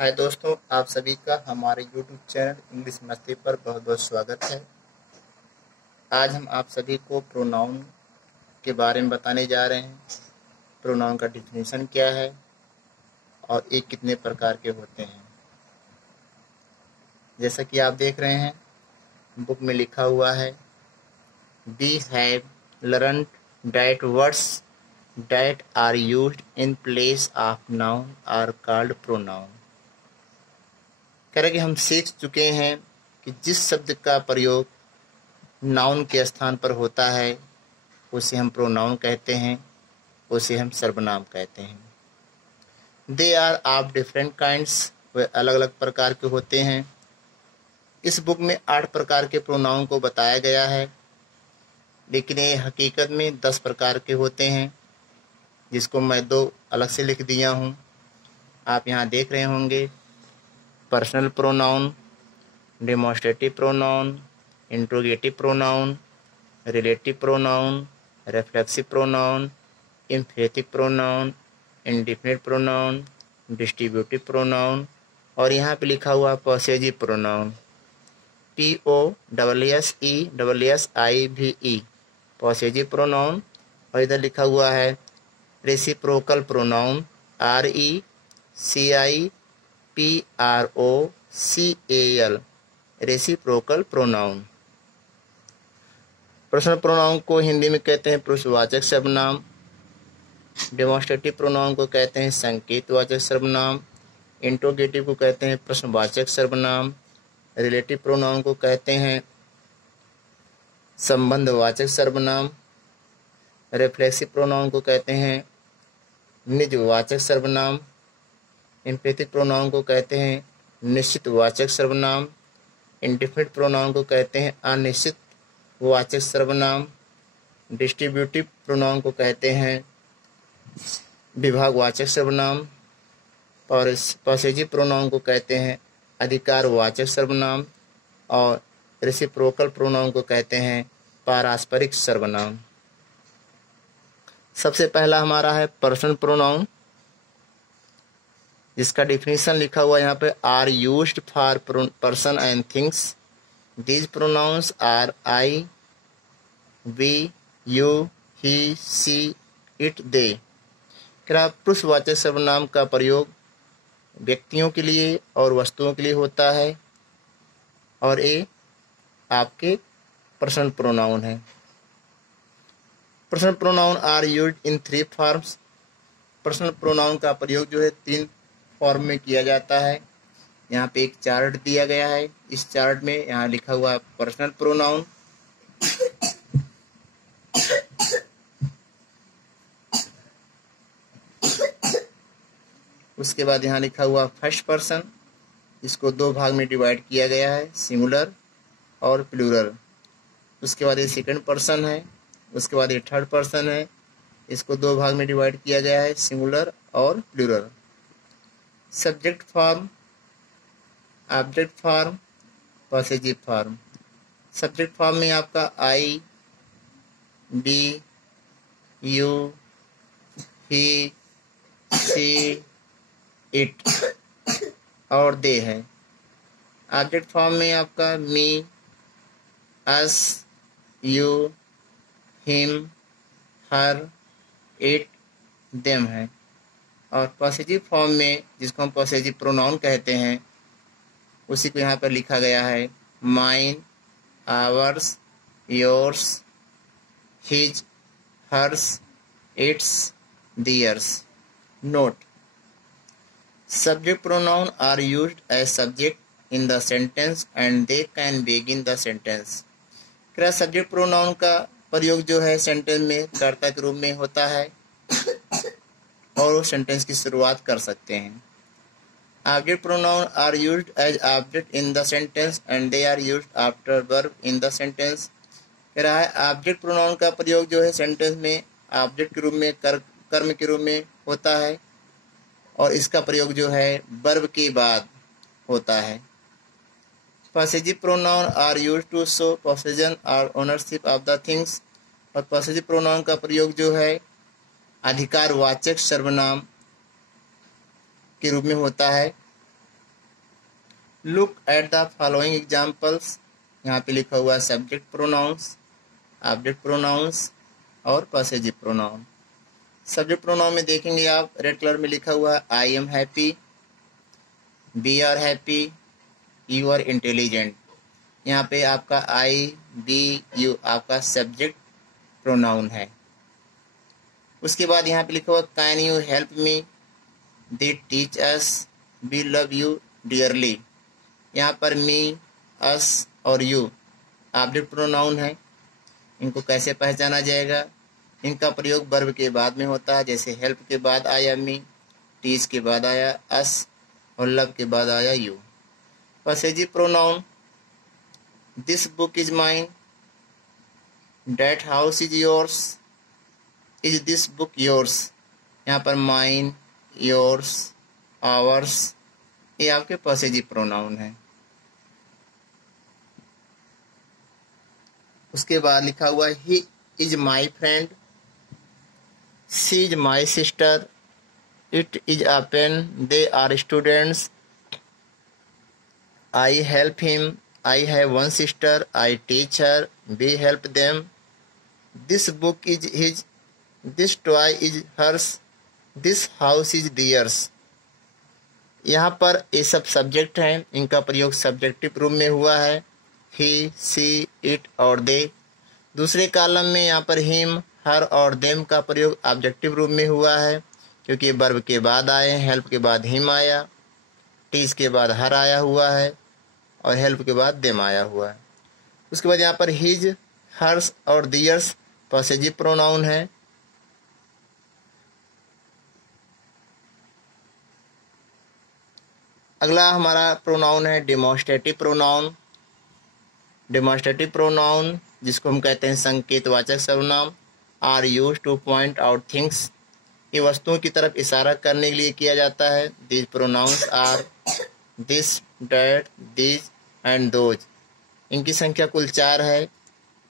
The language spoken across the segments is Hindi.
हाय दोस्तों, आप सभी का हमारे YouTube चैनल इंग्लिश मस्ती पर बहुत बहुत स्वागत है। आज हम आप सभी को प्रोनाउन के बारे में बताने जा रहे हैं। प्रोनाउन का डिफिनीशन क्या है और ये कितने प्रकार के होते हैं। जैसा कि आप देख रहे हैं, बुक में लिखा हुआ है, we have learned that words that are used in place of noun are called pronoun. कह रहे कि हम सीख चुके हैं कि जिस शब्द का प्रयोग नाउन के स्थान पर होता है उसे हम प्रोनाउन कहते हैं, उसे हम सर्वनाम कहते हैं। They are of different kinds, वे अलग अलग प्रकार के होते हैं। इस बुक में 8 प्रकार के प्रोनाउन को बताया गया है, लेकिन ये हकीकत में 10 प्रकार के होते हैं, जिसको मैं 2 अलग से लिख दिया हूँ। आप यहाँ देख रहे होंगे, personal pronoun, demonstrative pronoun, interrogative pronoun, relative pronoun, reflexive pronoun, emphatic pronoun, indefinite pronoun, distributive pronoun और यहाँ पे लिखा हुआ possessive pronoun, POSSESSIVE possessive pronoun. और इधर लिखा हुआ है reciprocal pronoun, RECIPROCAL reciprocal pronoun. Personal pronoun को हिंदी में कहते हैं पुरुषवाचक सर्वनाम। डेमोन्स्ट्रेटिव प्रोनाउन को कहते हैं संकेतवाचक सर्वनाम। इंट्रोगेटिव को कहते हैं प्रश्नवाचक सर्वनाम। रिलेटिव प्रोनाउन को कहते हैं संबंधवाचक सर्वनाम। रिफ्लेक्सिव प्रोनाउन को कहते हैं निजवाचक सर्वनाम। एम्फेटिक प्रोनाउन को कहते हैं निश्चितवाचक सर्वनाम। इंडिफिनिट प्रोनाउन को कहते हैं अनिश्चित वाचक सर्वनाम। डिस्ट्रीब्यूटिव प्रोनाउन को कहते हैं विभागवाचक सर्वनाम। पॉसेसिव प्रोनाउन को कहते हैं अधिकारवाचक सर्वनाम और रेसिप्रोकल प्रोनाउन को कहते हैं पारस्परिक सर्वनाम। सबसे पहला हमारा है पर्सनल प्रोनाउन, जिसका डिफिनीशन लिखा हुआ यहाँ पे, are used for person and things. These pronouns are I, we, you, he, she, it, they. पुरुषवाचक सर्वनाम का प्रयोग व्यक्तियों के लिए और वस्तुओं के लिए होता है और ये आपके पर्सनल प्रोनाउन है। Personal pronoun are used in 3 forms. Personal pronoun का प्रयोग जो है 3 फॉर्म में किया जाता है। यहाँ पे एक चार्ट दिया गया है। इस चार्ट में यहाँ लिखा हुआ पर्सनल प्रोनाउन, उसके बाद यहाँ लिखा हुआ फर्स्ट पर्सन। इसको 2 भाग में डिवाइड किया गया है, सिंगुलर और प्लूरल। उसके बाद ये सेकंड पर्सन है, उसके बाद ये थर्ड पर्सन है। इसको 2 भाग में डिवाइड किया गया है, सिंगुलर और plural. Subject form, object form, possessive form. Subject form में आपका I, we, you, he, she, it और दे है। ऑब्जेक्ट फॉर्म में आपका me, us, you, him, her, it, them है। और पॉसेसिव फॉर्म में, जिसको हम पॉसेसिव प्रोनाउन कहते हैं, उसी को यहाँ पर लिखा गया है mine, ours, yours, his, hers, its, theirs. Note: subject pronoun are used as subject in the sentence and they can begin the sentence। क्या सब्जेक्ट प्रोनाउन का प्रयोग जो है सेंटेंस में कर्ता के रूप में होता है और वो सेंटेंस की शुरुआत कर सकते हैं। Object pronoun are used as object in the sentence and they are used after verb in the sentence. कह रहा है ऑब्जेक्ट प्रोनाउन का प्रयोग जो है सेंटेंस में ऑब्जेक्ट के रूप में, कर्म के रूप में होता है और इसका प्रयोग जो है वर्ब के बाद होता है। Possessive pronoun are used to show possession और ओनरशिप ऑफ द थिंग्स। और पॉसेसिव प्रोनाउन का प्रयोग जो है अधिकारवाचक सर्वनाम के रूप में होता है look at the following examples. यहाँ पे लिखा हुआ है सब्जेक्ट प्रोनाउंस, ऑब्जेक्ट प्रोनाउंस और पॉसेसिव प्रोनाउन। सब्जेक्ट प्रोनाउन में देखेंगे आप, रेड कलर में लिखा हुआ है I am happy, we are happy, you are intelligent. यहाँ पे आपका आई, बी, यू आपका सब्जेक्ट प्रोनाउन है। उसके बाद यहाँ पे लिखा हुआ can you help me, they teach us, we love you dearly. यहाँ पर मी, अस और यू ऑब्जेक्ट प्रोनाउन है। इनको कैसे पहचाना जाएगा? इनका प्रयोग वर्ब के बाद में होता है, जैसे हेल्प के बाद आया मी, टीच के बाद आया अस और लव के बाद आया you. Possessive pronoun, this book is mine, that house is yours, is this book yours. यहाँ पर माइन, योर्स, आवर्स ये आपके पॉसेसिव प्रोनाउन है। उसके बाद लिखा हुआ है he is my friend, she is my sister, it is a pen, they are students, I help him, I have one sister, I teach her, we help them, this book is his, this toy is hers, this house is theirs. यहाँ पर ये सब सब्जेक्ट हैं, इनका प्रयोग सब्जेक्टिव रूप में हुआ है, ही, सी, इट और दे। दूसरे कॉलम में यहाँ पर हिम, हर और देम का प्रयोग ऑब्जेक्टिव रूप में हुआ है, क्योंकि वर्ब के बाद आए, हेल्प के बाद हिम आया, टीच के बाद हर आया हुआ है और हेल्प के बाद देम आया हुआ है। उसके बाद यहाँ पर हिज, हर्स और दियर्स पॉसेसिव प्रोनाउन है। अगला हमारा प्रोनाउन है डेमोन्स्ट्रेटिव प्रोनाउन। डेमोन्स्ट्रेटिव प्रोनाउन जिसको हम कहते हैं संकेतवाचक सर्वनाम, are used to point out things. ये वस्तुओं की तरफ इशारा करने के लिए किया जाता है। These pronouns are this, that, these and those. इनकी संख्या कुल 4 है।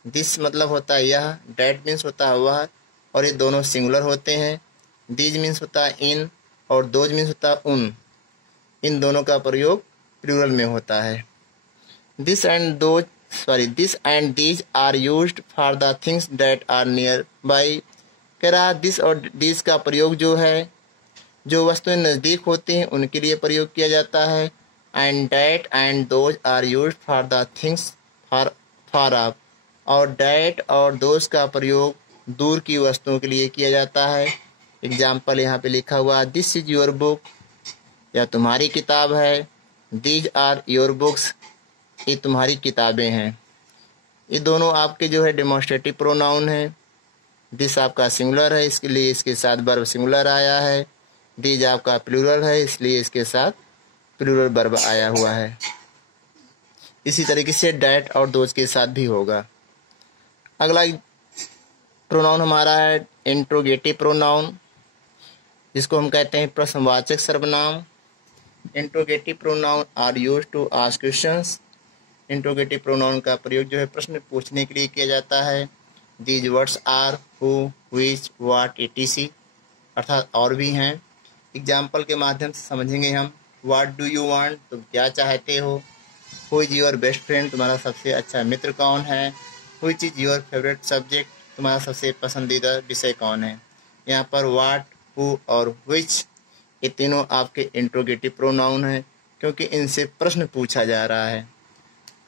दिस मतलब होता है यह, डैट मीन्स होता है वह और ये दोनों सिंगुलर होते हैं। दीज मीन्स होता है इन और दोज मीन्स होता है उन। इन दोनों का प्रयोग प्लूरल में होता है। This and these are used for the things that are nearby. कह रहा दिस और दीज का प्रयोग जो है, जो वस्तुएं नज़दीक होती हैं उनके लिए प्रयोग किया जाता है। And that and those are used for the things far off. और डैट और दोज का प्रयोग दूर की वस्तुओं के लिए किया जाता है। एग्जाम्पल यहाँ पे लिखा हुआ, दिस इज योर बुक, यह तुम्हारी किताब है। दीज आर योर बुक्स, ये तुम्हारी किताबें हैं। ये दोनों आपके जो है डेमोन्स्ट्रेटिव प्रोनाउन है। दिस आपका सिंगुलर है, इसके लिए इसके साथ वर्ब सिंगुलर आया है। दीज आपका प्लूरल है, इसलिए इसके साथ प्लूरल वर्ब आया हुआ है। इसी तरीके से डैट और दोज के साथ भी होगा। अगला प्रोनाउन हमारा है इंट्रोगेटिव प्रोनाउन, जिसको हम कहते हैं प्रश्नवाचक सर्वनाम। Interrogative pronoun are used to ask questions. Interrogative pronoun का प्रयोग जो है प्रश्न पूछने के लिए किया जाता है। These words are who, which, what, etc, अर्थात और भी हैं। एग्जाम्पल के माध्यम से समझेंगे हम। व्हाट डू यू वांट, तुम क्या चाहते हो। Who is your best friend, तुम्हारा सबसे अच्छा मित्र कौन है। Which is your favourite subject, तुम्हारा सबसे पसंदीदा विषय कौन है। यहाँ पर व्हाट, हु और व्हिच ये तीनों आपके इंट्रोगेटिव प्रोनाउन हैं, क्योंकि इनसे प्रश्न पूछा जा रहा है।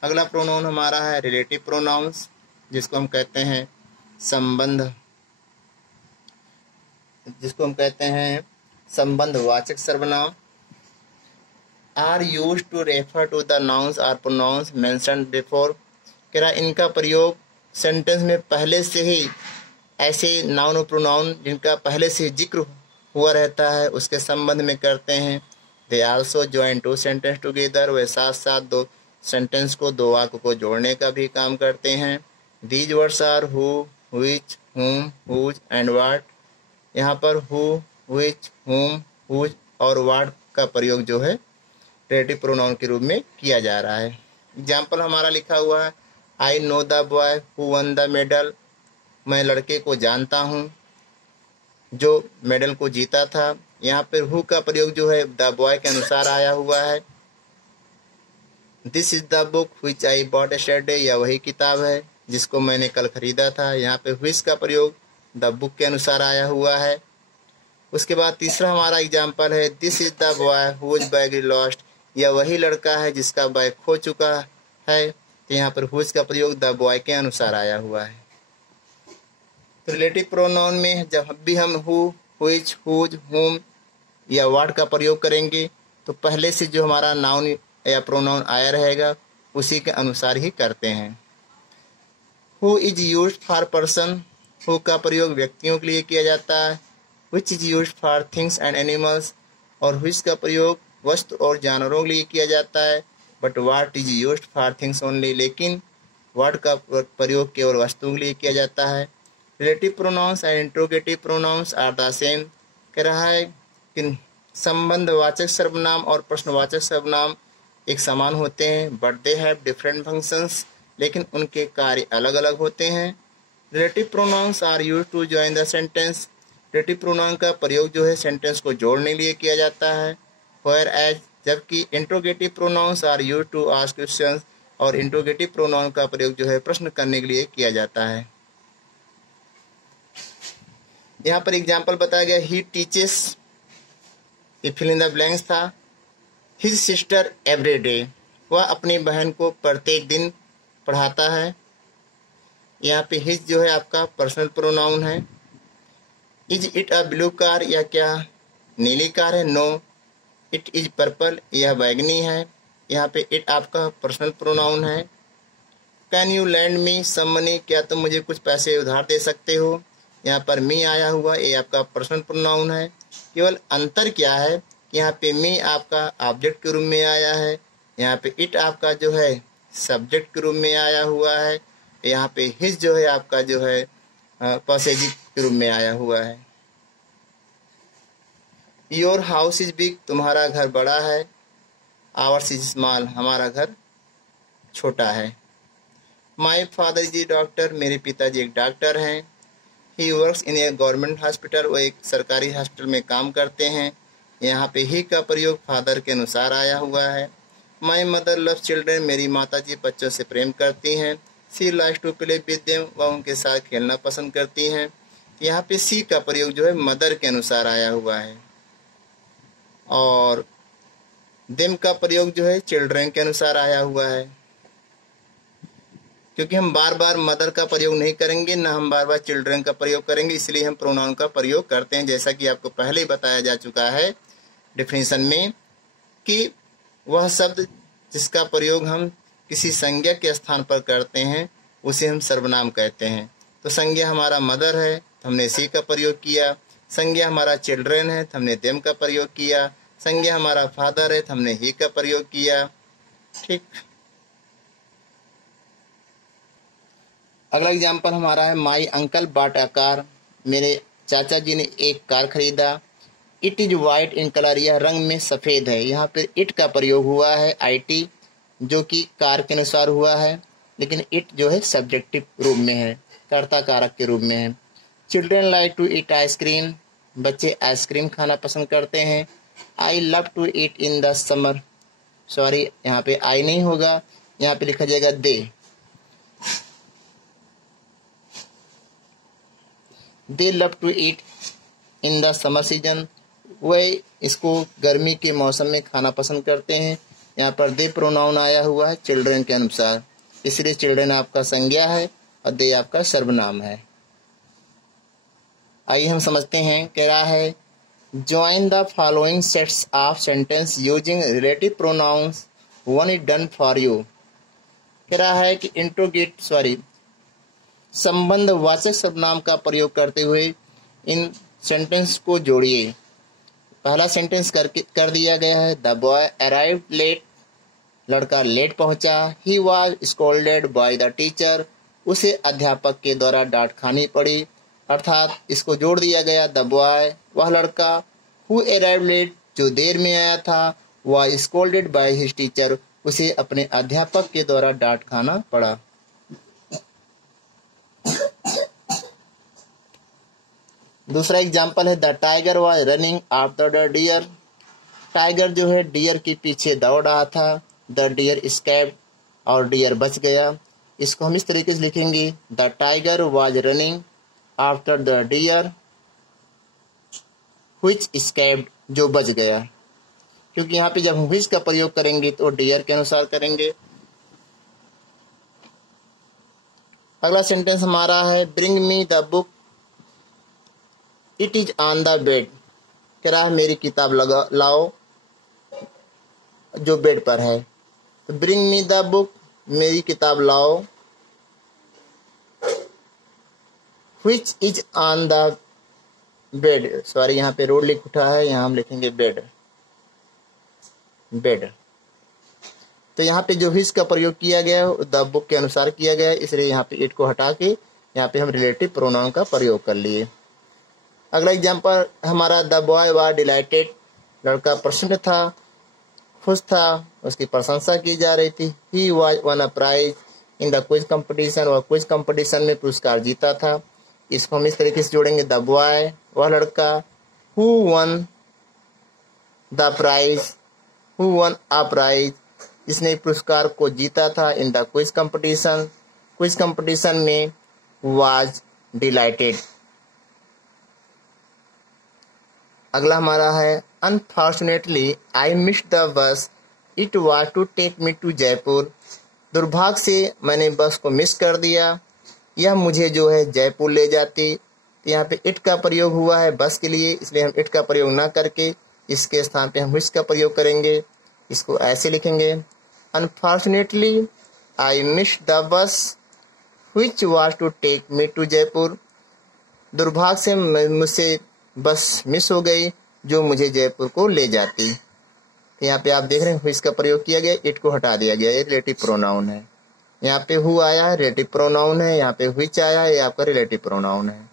अगला प्रोनाउन हमारा है रिलेटिव प्रोनाउंस, जिसको हम कहते हैं संबंधवाचक सर्वनाम। Are used to refer to the nouns or pronouns mentioned before. कह रहा इनका प्रयोग सेंटेंस में पहले से ही ऐसे नाउन और प्रोनाउन जिनका पहले से जिक्र हुआ रहता है उसके संबंध में करते हैं। They also join two sentence together, वे साथ साथ दो सेंटेंस को, दो वाक्य को जोड़ने का भी काम करते हैं। These words are who, which, whom, whose and what. यहाँ पर हु, व्हिच, हुम, हुज और व्हाट का प्रयोग जो है रिलेटिव प्रोनाउन के रूप में किया जा रहा है। एग्जाम्पल हमारा लिखा हुआ है, I know the boy who won the medal. मैं लड़के को जानता हूँ जो मेडल को जीता था। यहाँ पर हु का प्रयोग जो है द बॉय के अनुसार आया हुआ है। This is the book which I bought yesterday, यह वही किताब है जिसको मैंने कल खरीदा था। यहाँ पे व्हिच का प्रयोग द बुक के अनुसार आया हुआ है। उसके बाद तीसरा हमारा एग्जाम्पल है this is the boy whose bag is lost, यह वही लड़का है जिसका बैग खो चुका है। तो यहाँ पर हुज का प्रयोग द बॉय के अनुसार आया हुआ है। तो रिलेटिव प्रोनाउन में जब भी हम हु, हुइच, हुज, हुम या व्हाट का प्रयोग करेंगे तो पहले से जो हमारा नाउन या प्रोनाउन आया रहेगा उसी के अनुसार ही करते हैं। Who is used for person, who का प्रयोग व्यक्तियों के लिए किया जाता है। Which is used for things and animals, और विच का प्रयोग वस्तु और जानवरों के लिए किया जाता है। But what is used for things only, लेकिन व्हाट का प्रयोग केवल वस्तुओं के लिए किया जाता है। Relative pronouns and interrogative pronouns are the same, कह रहा है कि संबंधवाचक सर्वनाम और प्रश्नवाचक सर्वनाम एक समान होते हैं, but they have different functions, लेकिन उनके कार्य अलग अलग होते हैं। Relative pronouns are used to join the sentence, relative pronoun का प्रयोग जो है सेंटेंस को जोड़ने के लिए किया जाता है। व्हेयर एज, जबकि interrogative pronouns are used to ask questions, और इंट्रोगेटिव प्रोनाउन का प्रयोग जो है प्रश्न करने के लिए किया जाता है। यहाँ पर एग्जाम्पल बताया गया ही टीचेस, ये फिल इन द ब्लैंक्स था। हिज सिस्टर एवरी डे, वह अपनी बहन को प्रत्येक दिन पढ़ाता है। यहाँ पे हिज जो है आपका पर्सनल प्रोनाउन है। Is it a blue car, या क्या नीली कार है? नो। इट इज पर्पल, यह बैगनी है। यहाँ पे इट आपका पर्सनल प्रोनाउन है। Can you lend me some money, क्या तुम मुझे कुछ पैसे उधार दे सकते हो? यहाँ पर मी आया हुआ, ये आपका पर्सनल प्रोनाउन है। केवल अंतर क्या है, यहाँ पे मी आपका ऑब्जेक्ट के रूप में आया है, यहाँ पे इट आपका जो है सब्जेक्ट के रूप में आया हुआ है। यहाँ पे हिज जो है आपका जो है पॉसेसिव के रूप में आया हुआ है। योर हाउस इज बिग, तुम्हारा घर बड़ा है। आवर्स इज स्मॉल, हमारा घर छोटा है। My father is a doctor, मेरे पिताजी एक डॉक्टर हैं। He works in A government hospital, वो एक सरकारी हॉस्पिटल में काम करते हैं। यहाँ पे ही का प्रयोग फादर के अनुसार आया हुआ है। माई मदर लव चिल्ड्रेन, मेरी माता जी बच्चों से प्रेम करती हैं। She likes to play with them, वह उनके साथ खेलना पसंद करती हैं। यहाँ पे सी का प्रयोग जो है मदर के अनुसार आया हुआ है, और देम का प्रयोग जो है चिल्ड्रेन के अनुसार आया हुआ है। क्योंकि हम बार बार मदर का प्रयोग नहीं करेंगे, ना हम बार बार चिल्ड्रन का प्रयोग करेंगे, इसलिए हम प्रोनाउन का प्रयोग करते हैं। जैसा कि आपको पहले ही बताया जा चुका है डिफिनीशन में कि वह शब्द जिसका प्रयोग हम किसी संज्ञा के स्थान पर करते हैं उसे हम सर्वनाम कहते हैं। तो संज्ञा हमारा मदर है तो हमने सी का प्रयोग किया, संज्ञा हमारा चिल्ड्रन है तो हमने देम का प्रयोग किया, संज्ञा हमारा फादर है तो हमने ही का प्रयोग किया। ठीक, अगला एग्जाम्पल हमारा है my uncle bought a car, मेरे चाचा जी ने एक कार खरीदा। It is white in colour, यह रंग में सफ़ेद है। यहाँ पर इट का प्रयोग हुआ है IT, जो कि कार के अनुसार हुआ है, लेकिन इट जो है सब्जेक्टिव रूप में है, कर्ता कारक के रूप में है। Children like to eat ice cream, बच्चे आइसक्रीम खाना पसंद करते हैं। I love to eat in the summer, sorry यहाँ पे आई नहीं होगा, यहाँ पे लिखा जाएगा they love to eat in the summer season, वह इसको गर्मी के मौसम में खाना पसंद करते हैं। यहाँ पर दे प्रोनाउन आया हुआ है चिल्ड्रन के अनुसार, इसलिए चिल्ड्रन आपका संज्ञा है और दे आपका सर्वनाम है। आइए हम समझते हैं, कह रहा है join the following sets of sentence using relative pronouns, one is done for you. कह रहा है कि संबंधवाचक सर्वनाम का प्रयोग करते हुए इन सेंटेंस को जोड़िए। पहला सेंटेंस कर दिया गया है द बॉय अराइव्ड लेट, लड़का लेट पहुंचा। He was scolded by the teacher, उसे अध्यापक के द्वारा डांट खानी पड़ी। अर्थात इसको जोड़ दिया गया द बॉय वह लड़का, हु अराइव्ड लेट जो देर में आया था, वह स्कोल्डेड बाय हिज टीचर उसे अपने अध्यापक के द्वारा डांट खाना पड़ा। दूसरा एग्जाम्पल है the tiger was running after the deer, tiger जो है डियर के पीछे दौड़ रहा था। द डियर escaped, और डियर बच गया। इसको हम इस तरीके से लिखेंगे, the tiger was running after the deer which escaped, जो बच गया। क्योंकि यहाँ पे जब हम which का प्रयोग करेंगे तो डियर के अनुसार करेंगे। अगला सेंटेंस हमारा है, bring me the book it is on the bed. कह रहा है मेरी किताब लाओ जो बेड पर है। तो ब्रिंग मी द बुक, मेरी किताब लाओ, which is on the bed, sorry यहाँ पे रोड लिख उठा है, यहाँ हम लिखेंगे बेड, बेड। तो यहाँ पे जो which का प्रयोग किया गया है द बुक के अनुसार किया गया है, इसलिए यहाँ पे इट को हटा के यहाँ पे हम रिलेटिव प्रोनाउन का प्रयोग कर लिए। अगला एग्जाम्पल हमारा, द बॉय वाज डिलाइटेड, लड़का प्रसन्न था, खुश था, उसकी प्रशंसा की जा रही थी। He was won a prize in the quiz competition, वह क्विज कंपटीशन में पुरस्कार जीता था। इसको हम इस तरीके से जोड़ेंगे, द बॉय, वह लड़का, who won the prize, who won a prize, जिसने पुरस्कार को जीता था, in the quiz competition, quiz competition में, वाज डिलाइटेड। अगला हमारा है, unfortunately I missed the bus it was to take me to Jaipur. दुर्भाग्य से मैंने बस को मिस कर दिया, यह मुझे जो है जयपुर ले जाती। तो यहाँ पे इट का प्रयोग हुआ है बस के लिए, इसलिए हम इट का प्रयोग ना करके इसके स्थान पे हम which का प्रयोग करेंगे। इसको ऐसे लिखेंगे, अनफॉर्चुनेटली आई मिस्ड द बस which was to take me to Jaipur. दुर्भाग्य से मुझसे बस मिस हो गई जो मुझे जयपुर को ले जाती। तो यहाँ पे आप देख रहे हैं which का प्रयोग किया गया, इट को हटा दिया गया, ये रिलेटिव प्रोनाउन है। यहाँ पे हु आया है, रिलेटिव प्रोनाउन है, यहाँ पे which आया है, ये आपका रिलेटिव प्रोनाउन है।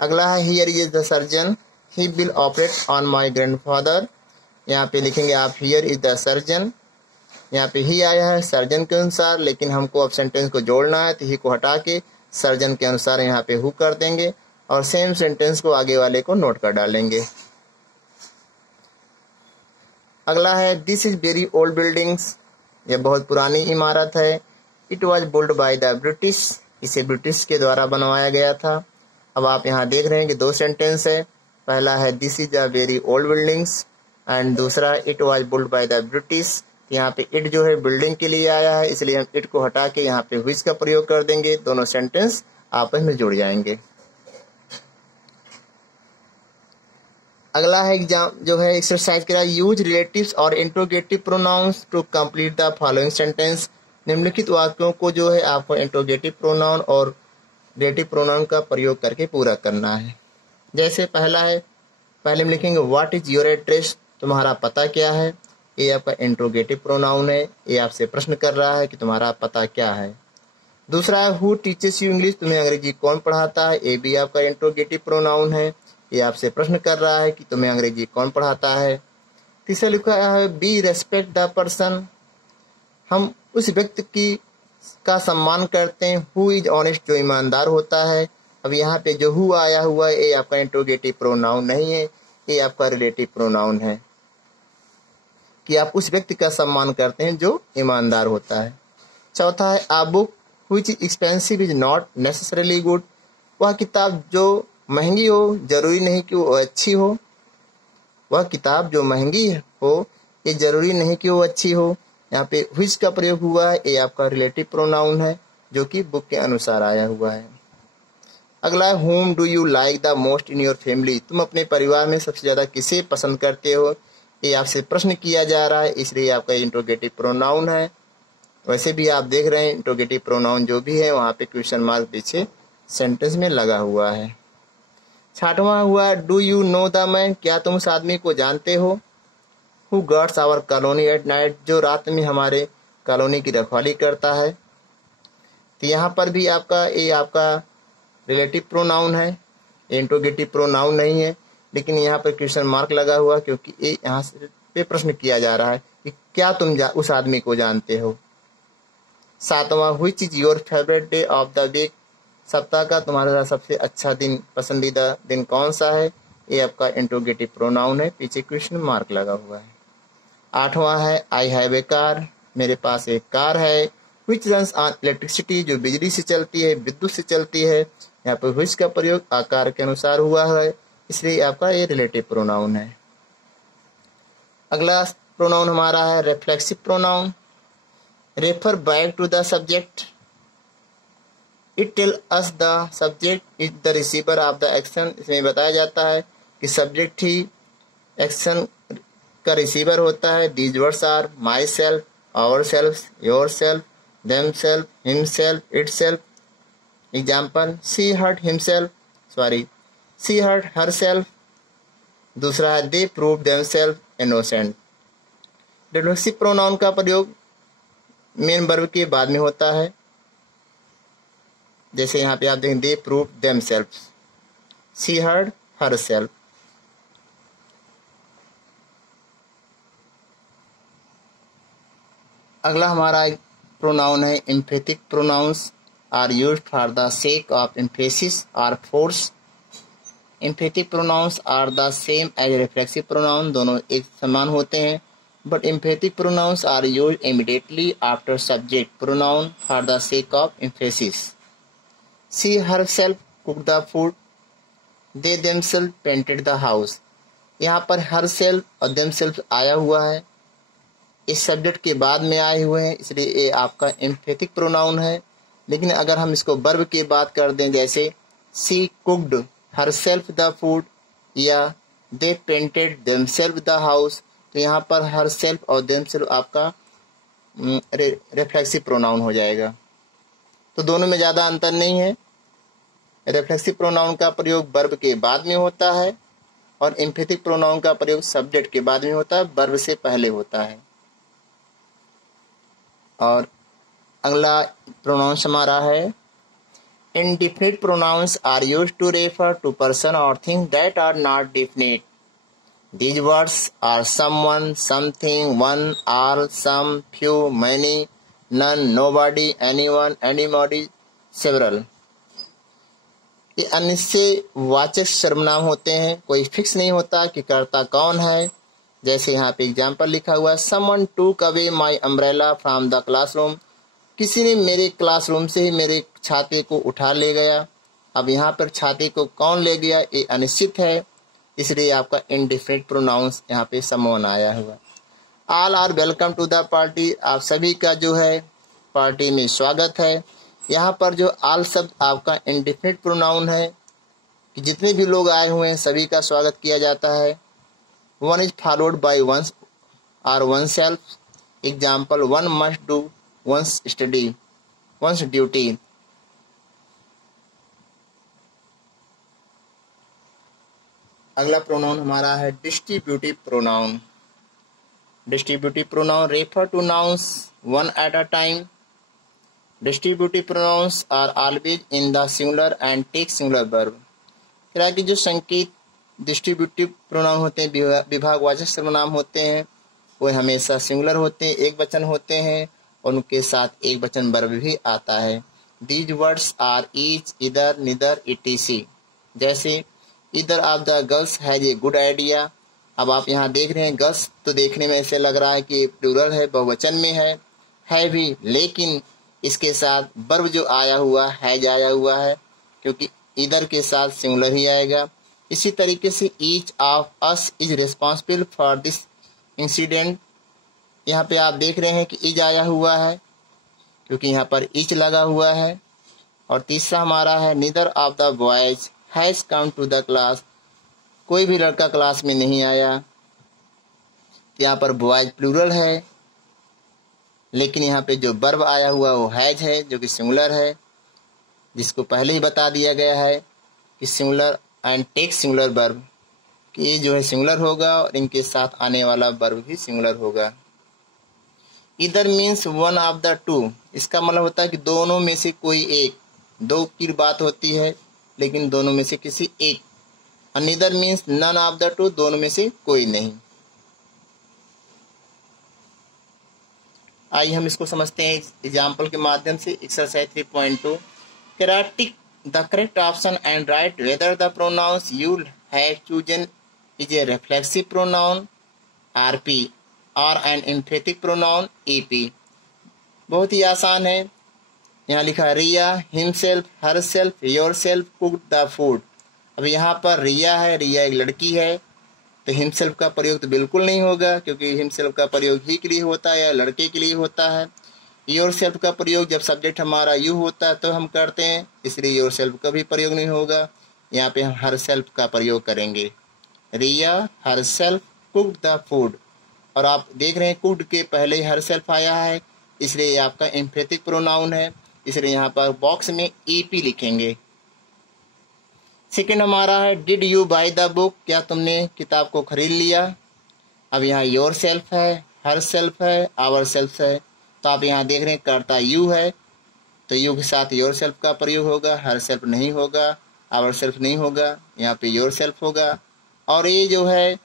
अगला है, here is the surgeon he will operate on my grandfather. यहाँ पे लिखेंगे आप, हियर इज द सर्जन, यहाँ पे ही आया है सर्जन के अनुसार, लेकिन हमको अब सेंटेंस को जोड़ना है तो ही को हटा के सर्जन के अनुसार यहाँ पे हु कर देंगे और सेम सेंटेंस को आगे वाले को नोट कर डालेंगे। अगला है, this is very old buildings, यह बहुत पुरानी इमारत है। It was build by the British, इसे ब्रिटिश के द्वारा बनवाया गया था। अब आप यहाँ देख रहे हैं कि दो सेंटेंस है, पहला है this is a very old buildings and दूसरा it was build by the British. यहाँ पे इट जो है बिल्डिंग के लिए आया है, इसलिए हम इट को हटा के यहाँ पे which का प्रयोग कर देंगे, दोनों सेंटेंस आपस में जुड़ जाएंगे। अगला है एग्जाम जो है एक्सरसाइज करा, यूज रिलेटिव्स और interrogative pronouns to complete the following sentence. निम्नलिखित वाक्यों को जो है आपको इंट्रोगेटिव प्रोनाउन और रिलेटिव प्रोनाउन का प्रयोग करके पूरा करना है। जैसे पहला है, पहले हम लिखेंगे व्हाट इज योर एड्रेस, तुम्हारा पता क्या है। ये आपका इंट्रोगेटिव प्रोनाउन है, ये आपसे प्रश्न कर रहा है कि तुम्हारा पता क्या है। दूसरा है, हु टीचेस यू इंग्लिश, तुम्हें अंग्रेजी कौन पढ़ाता है। ये भी आपका इंट्रोगेटिव प्रोनाउन है, ये आपसे प्रश्न कर रहा है कि तुम्हें अंग्रेजी कौन पढ़ाता है। तीसरा लिखा है, बी रेस्पेक्ट द पर्सन, हम उस व्यक्ति की का सम्मान करते हैं, हु इज ऑनेस्ट, जो ईमानदार होता है। अब यहाँ पे जो हु आया हुआ है ये आपका इंट्रोगेटिव प्रोनाउन नहीं है, ये आपका रिलेटिव प्रोनाउन है कि आप उस व्यक्ति का सम्मान करते हैं जो ईमानदार होता है। चौथा है, a book which is expensive is not necessarily good, वह किताब जो महंगी हो जरूरी नहीं कि वो अच्छी हो। वह किताब जो महंगी हो ये जरूरी नहीं कि वो अच्छी हो। यहाँ पे which का प्रयोग हुआ है, ये आपका रिलेटिव प्रोनाउन है जो कि बुक के अनुसार आया हुआ है। अगला है, whom do you like the most in your family, तुम अपने परिवार में सबसे ज्यादा किसे पसंद करते हो। ये आपसे प्रश्न किया जा रहा है, इसलिए आपका इंट्रोगेटिव प्रोनाउन है। वैसे भी आप देख रहे हैं इंट्रोगेटिव प्रोनाउन जो भी है वहाँ पे क्वेश्चन मार्क पीछे सेंटेंस में लगा हुआ है। छठवां हुआ, do you know the man, क्या तुम उस आदमी को जानते हो। Who guards our colony at night, जो रात में हमारे कॉलोनी की रखवाली करता है। तो यहाँ पर भी आपका ये आपका रिलेटिव प्रोनाउन है, इंट्रोगेटिव प्रोनाउन नहीं है, लेकिन यहाँ पर क्वेश्चन मार्क लगा हुआ क्योंकि ये यहाँ पे प्रश्न किया जा रहा है कि क्या तुम उस आदमी को जानते हो। सातवां, which is your favourite day of the week, सप्ताह का तुम्हारा सबसे अच्छा दिन, पसंदीदा दिन कौन सा है। ये आपका इंट्रोगेटिव प्रोनाउन है, पीछे क्वेश्चन मार्क लगा हुआ है। आठवां है, आई हैव ए कार, मेरे पास एक कार है। विच रन्स ऑन इलेक्ट्रिसिटी, जो बिजली से चलती है, विद्युत से चलती है। यहाँ पर विच का प्रयोग आकार के अनुसार हुआ है, इसलिए आपका ये रिलेटिव प्रोनाउन है। अगला प्रोनाउन हमारा है reflexive pronoun. Refer back to the subject, it tell us the subject is the receiver of the action. इसमें बताया जाता है कि सब्जेक्ट ही एक्शन का रिसीवर होता है। These words are myself, ourself, yourself, them self, himself, itself. Example, she hurt himself, she hurt herself. दूसरा है they prove them self innocent. Reflexive pronoun का प्रयोग मेन वर्ब के बाद में होता है। जैसे यहाँ पे आप देखें, they prove them self, she hurt herself. अगला हमारा प्रोनाउन है emphatic pronouns are used for the sake of emphasis और force. Emphatic pronouns are the same as reflexive pronoun, दोनों एक समान होते हैं। But emphatic pronouns are used immediately after subject pronoun for the sake of emphasis. She herself cooked the food, they themselves painted the house. यहाँ पर हरसेल्फ और देमसेल्फ आया हुआ है, इस सब्जेक्ट के बाद में आए हुए हैं, इसलिए ये आपका एम्फेटिक प्रोनाउन है। लेकिन अगर हम इसको वर्ब की बात कर दें, जैसे she cooked herself the food या दे पेंटेड देमसेल्फ द हाउस, तो यहाँ पर हरसेल्फ और देमसेल्फ आपका रिफ्लेक्सिव प्रोनाउन हो जाएगा। तो दोनों में ज़्यादा अंतर नहीं है। रिफ्लेक्सिव प्रोनाउन का प्रयोग वर्ब के बाद में होता है और एम्फेटिक प्रोनाउन का प्रयोग सब्जेक्ट के बाद में होता है, वर्ब से पहले होता है। और अगला प्रोनाउंस हमारा है indefinite pronouns are used to refer to person or things that are not definite. These words are someone, something, one, all, some, few, many, none, nobody, anyone, anybody, several. ये अनिश्चय वाचक सर्वनाम होते हैं, कोई फिक्स नहीं होता कि कर्ता कौन है। जैसे यहाँ पे एग्जाम्पल लिखा हुआ है, someone took away my umbrella from the classroom. किसी ने मेरे क्लासरूम से ही मेरे छाते को उठा ले गया। अब यहाँ पर छाते को कौन ले गया ये अनिश्चित है, इसलिए आपका इंडिफिनिट प्रोनाउंस यहाँ पे समवन आया हुआ। All are welcome to the party, आप सभी का जो है पार्टी में स्वागत है। यहाँ पर जो ऑल शब्द आपका इंडिफिनिट प्रोनाउन है कि जितने भी लोग आए हुए हैं सभी का स्वागत किया जाता है। One is followed by ones और oneself. Example, one must do ones study, ones duty. अगला प्रोनाउन हमारा है distributive pronoun. Distributive pronoun refer to nouns one at a time. Distributive pronouns are always in the singular and take singular verb. फिर आगे जो संकेत डिस्ट्रीब्यूटिव प्रोनाउन होते हैं, विभागवाचक सर्वनाम होते हैं, वो हमेशा सिंगुलर होते हैं, एक वचन होते हैं और उनके साथ एक वचन वर्ब भी आता है। दीज वर्ड्स आर ईच, इधर, निदर, इटीसी। जैसे इधर of the girls has a good idea. अब आप यहाँ देख रहे हैं गर्ल्स, तो देखने में ऐसे लग रहा है कि प्लूरल है, बहुवचन में है भी, लेकिन इसके साथ वर्ब जो आया हुआ हैज आया हुआ है, क्योंकि इधर के साथ सिंगुलर ही आएगा। इसी तरीके से each of us is responsible for this incident. यहाँ पे आप देख रहे हैं कि इज आया हुआ है क्योंकि यहाँ पर इच लगा हुआ है। और तीसरा हमारा है neither of the boys has come to the class, कोई भी लड़का क्लास में नहीं आया। यहाँ पर बॉयज प्लूरल है, लेकिन यहाँ पे जो वर्ब आया हुआ वो हैज है, जो कि सिंगुलर है, जिसको पहले ही बता दिया गया है कि singular and take singular verb, कि ये जो है सिंगुलर होगा और इनके साथ आने वाला वर्ब भी सिंगुलर होगा। इधर means one of the to, इसका मतलब होता है कि दोनों में से कोई एक, दो की बात होती है लेकिन दोनों में से किसी एक। और neither means none of the two, दोनों में से कोई नहीं। आइए हम इसको समझते हैं एग्जाम्पल के माध्यम से। Exercise 3.2, tick the correct option and write whether the pronouns you have chosen is a reflexive pronoun RP और एन एम्फेटिक प्रोनाउन ईपी। बहुत ही आसान है। यहाँ लिखा Riya himself, herself, yourself cooked the food. अब यहाँ पर रिया है, रिया एक लड़की है, तो हिमसेल्फ का प्रयोग तो बिल्कुल नहीं होगा, क्योंकि हिमसेल्फ का प्रयोग ही के लिए होता है या लड़के के लिए होता है। योरसेल्फ का प्रयोग जब सब्जेक्ट हमारा यू होता है तो हम करते हैं, इसलिए योरसेल्फ का भी प्रयोग नहीं होगा। यहाँ पे हम हरसेल्फ का प्रयोग करेंगे। रिया हरसेल्फ कुक्ड द फूड, और आप देख रहे हैं कुक्ड के पहले हरसेल्फ आया है, इसलिए ये आपका एम्फेटिक प्रोनाउन है, इसलिए यहाँ पर बॉक्स में ईपी लिखेंगे। सेकंड हमारा है did you by the book, क्या तुमने किताब को खरीद लिया। अब यहाँ योर सेल्फ है, हर सेल्फ है, आवर सेल्फ है, तो आप यहाँ देख रहे हैं कर्ता यू है, तो यू के साथ योर सेल्फ का प्रयोग होगा, हर सेल्फ नहीं होगा, आवर सेल्फ नहीं होगा, यहाँ पे योर सेल्फ होगा। और ये जो है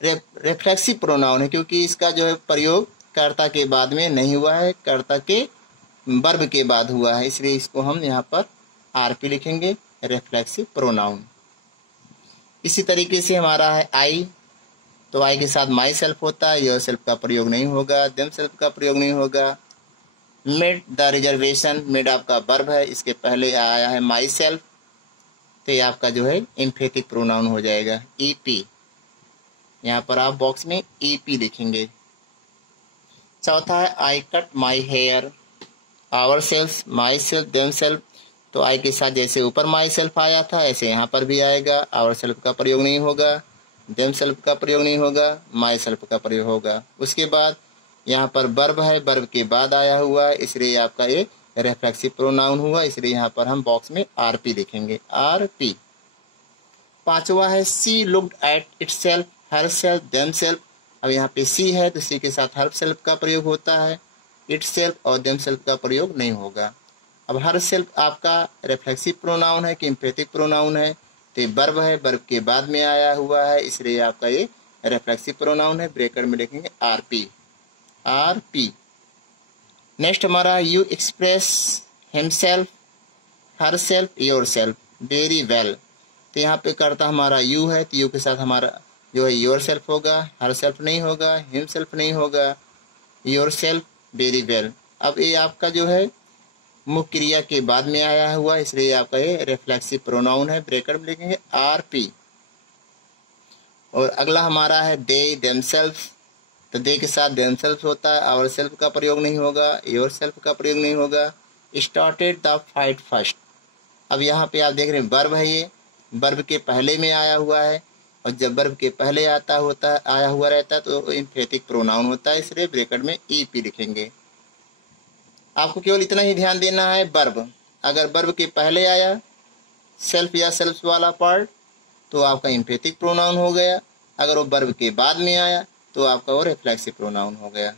रिफ्लेक्सिव प्रोनाउन है, क्योंकि इसका जो है प्रयोग कर्ता के बाद में नहीं हुआ है, कर्ता के वर्ब के बाद हुआ है, इसलिए इसको हम यहाँ पर आरपी लिखेंगे, रिफ्लेक्सिव प्रोनाउन। इसी तरीके से हमारा है आई, तो आई के साथ माई सेल्फ होता है, योर सेल्फ का प्रयोग नहीं होगा, देम सेल्फ का प्रयोग नहीं होगा। मेड द रिजर्वेशन, मेड आपका वर्ब है, इसके पहले आया है माई सेल्फ, तो ये आपका जो है एम्फेटिक प्रोनाउन हो जाएगा ईपी। यहाँ पर आप बॉक्स में ईपी लिखेंगे। चौथा है I cut my hair, ourself, myself, them self, तो आई के साथ जैसे ऊपर माई सेल्फ आया था ऐसे यहाँ पर भी आएगा, आवर सेल्फ का प्रयोग नहीं होगा, देम सेल्फ का प्रयोग नहीं होगा, माई सेल्फ का प्रयोग होगा। उसके बाद यहाँ पर वर्ब है, वर्ब के बाद आया हुआ है, इसलिए आपका ये रिफ्लेक्सिव प्रोनाउन हुआ, इसलिए यहाँ पर हम बॉक्स में आरपी लिखेंगे, आरपी। पांचवा है she looked at itself, herself, them self. अब यहाँ पे सी है तो सी के साथ हर सेल्फ का प्रयोग होता है, इटसेल्फ और देम सेल्फ का प्रयोग नहीं होगा। अब हर सेल्फ आपका रिफ्लेक्सिव प्रोनाउन है कि एम्फेटिक प्रोनाउन है, तो ये वर्ब है, वर्ब के बाद में आया हुआ है, इसलिए आपका ये रिफ्लेक्सिव प्रोनाउन है, ब्रैकेट में लिखेंगे आरपी, आरपी। नेक्स्ट हमारा you express himself, her self, your self very well, तो यहाँ पे करता हमारा यू है, तो यू के साथ हमारा जो है योर सेल्फ होगा, हर सेल्फ नहीं होगा, हिम सेल्फ नहीं होगा, योर सेल्फ वेरी वेल। अब ये आपका जो है मुख्य क्रिया के बाद में आया हुआ, इसलिए आपका ये रिफ्लेक्सिव प्रोनाउन है, ब्रैकेट में लिखेंगे आरपी। और अगला हमारा है दे देमसेल्फ, तो दे के साथ देमसेल्फ होता है, आवर सेल्फ का प्रयोग नहीं होगा, योर सेल्फ का प्रयोग नहीं होगा। स्टार्टेड द फाइट फर्स्ट, अब यहाँ पे आप देख रहे हैं वर्ब है, ये वर्ब के पहले में आया हुआ है, और जब वर्ब के पहले आया हुआ रहता है तो एम्फेटिक प्रोनाउन होता है, इसलिए ब्रैकेट में ईपी लिखेंगे। आपको केवल इतना ही ध्यान देना है, वर्ब अगर वर्ब के पहले आया सेल्फ या सेल्फ वाला पार्ट तो आपका एम्फेटिक प्रोनाउन हो गया, अगर वो वर्ब के बाद में आया तो आपका वो रिफ्लेक्सिव प्रोनाउन हो गया।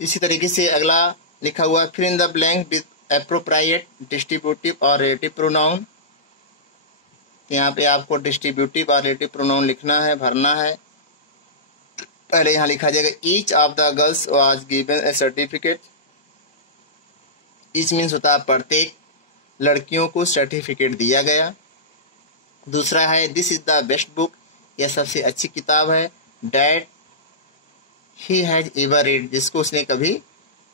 इसी तरीके से अगला लिखा हुआ fill in the blank with appropriate distributive और रिलेटिव प्रोनाउन, यहाँ पे आपको डिस्ट्रीब्यूटिव और रिलेटिव प्रोनाउन लिखना है, भरना है। पहले यहाँ लिखा जाएगा each of the girls was given A certificate, each means होता है प्रत्येक लड़कियों को सर्टिफिकेट दिया गया। दूसरा है this is the best book, यह सबसे अच्छी किताब है, that he has ever read, जिसको उसने कभी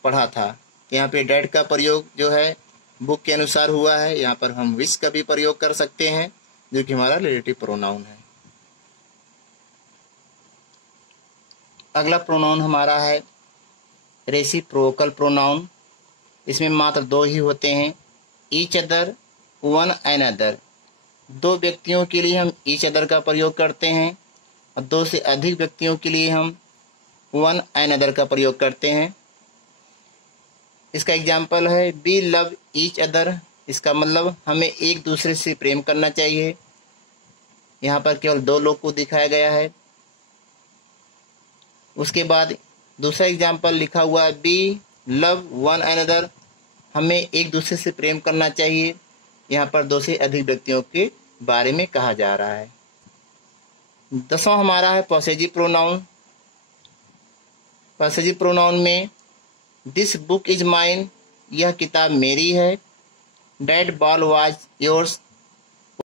पढ़ा था। यहाँ पे डैट का प्रयोग जो है बुक के अनुसार हुआ है, यहाँ पर हम विश का भी प्रयोग कर सकते हैं जो कि हमारा रिलेटिव प्रोनाउन है। अगला प्रोनाउन हमारा है रेसिप्रोकल प्रोनाउन, इसमें मात्र दो ही होते हैं, each other, one and other. दो व्यक्तियों के लिए हम ईच अदर का प्रयोग करते हैं और दो से अधिक व्यक्तियों के लिए हम वन एंड अदर का प्रयोग करते हैं। इसका एग्जाम्पल है वी लव ईच अदर, इसका मतलब हमें एक दूसरे से प्रेम करना चाहिए। यहाँ पर केवल दो लोग को दिखाया गया है। उसके बाद दूसरा एग्जाम्पल लिखा हुआ है we love one and other, हमें एक दूसरे से प्रेम करना चाहिए। यहाँ पर दो से अधिक व्यक्तियों के बारे में कहा जा रहा है। 10वां हमारा है पॉसेसिव प्रोनाउन। पॉसेसिव प्रोनाउन में दिस बुक इज माइन, यह किताब मेरी है, डैट बॉल वाज योर्स,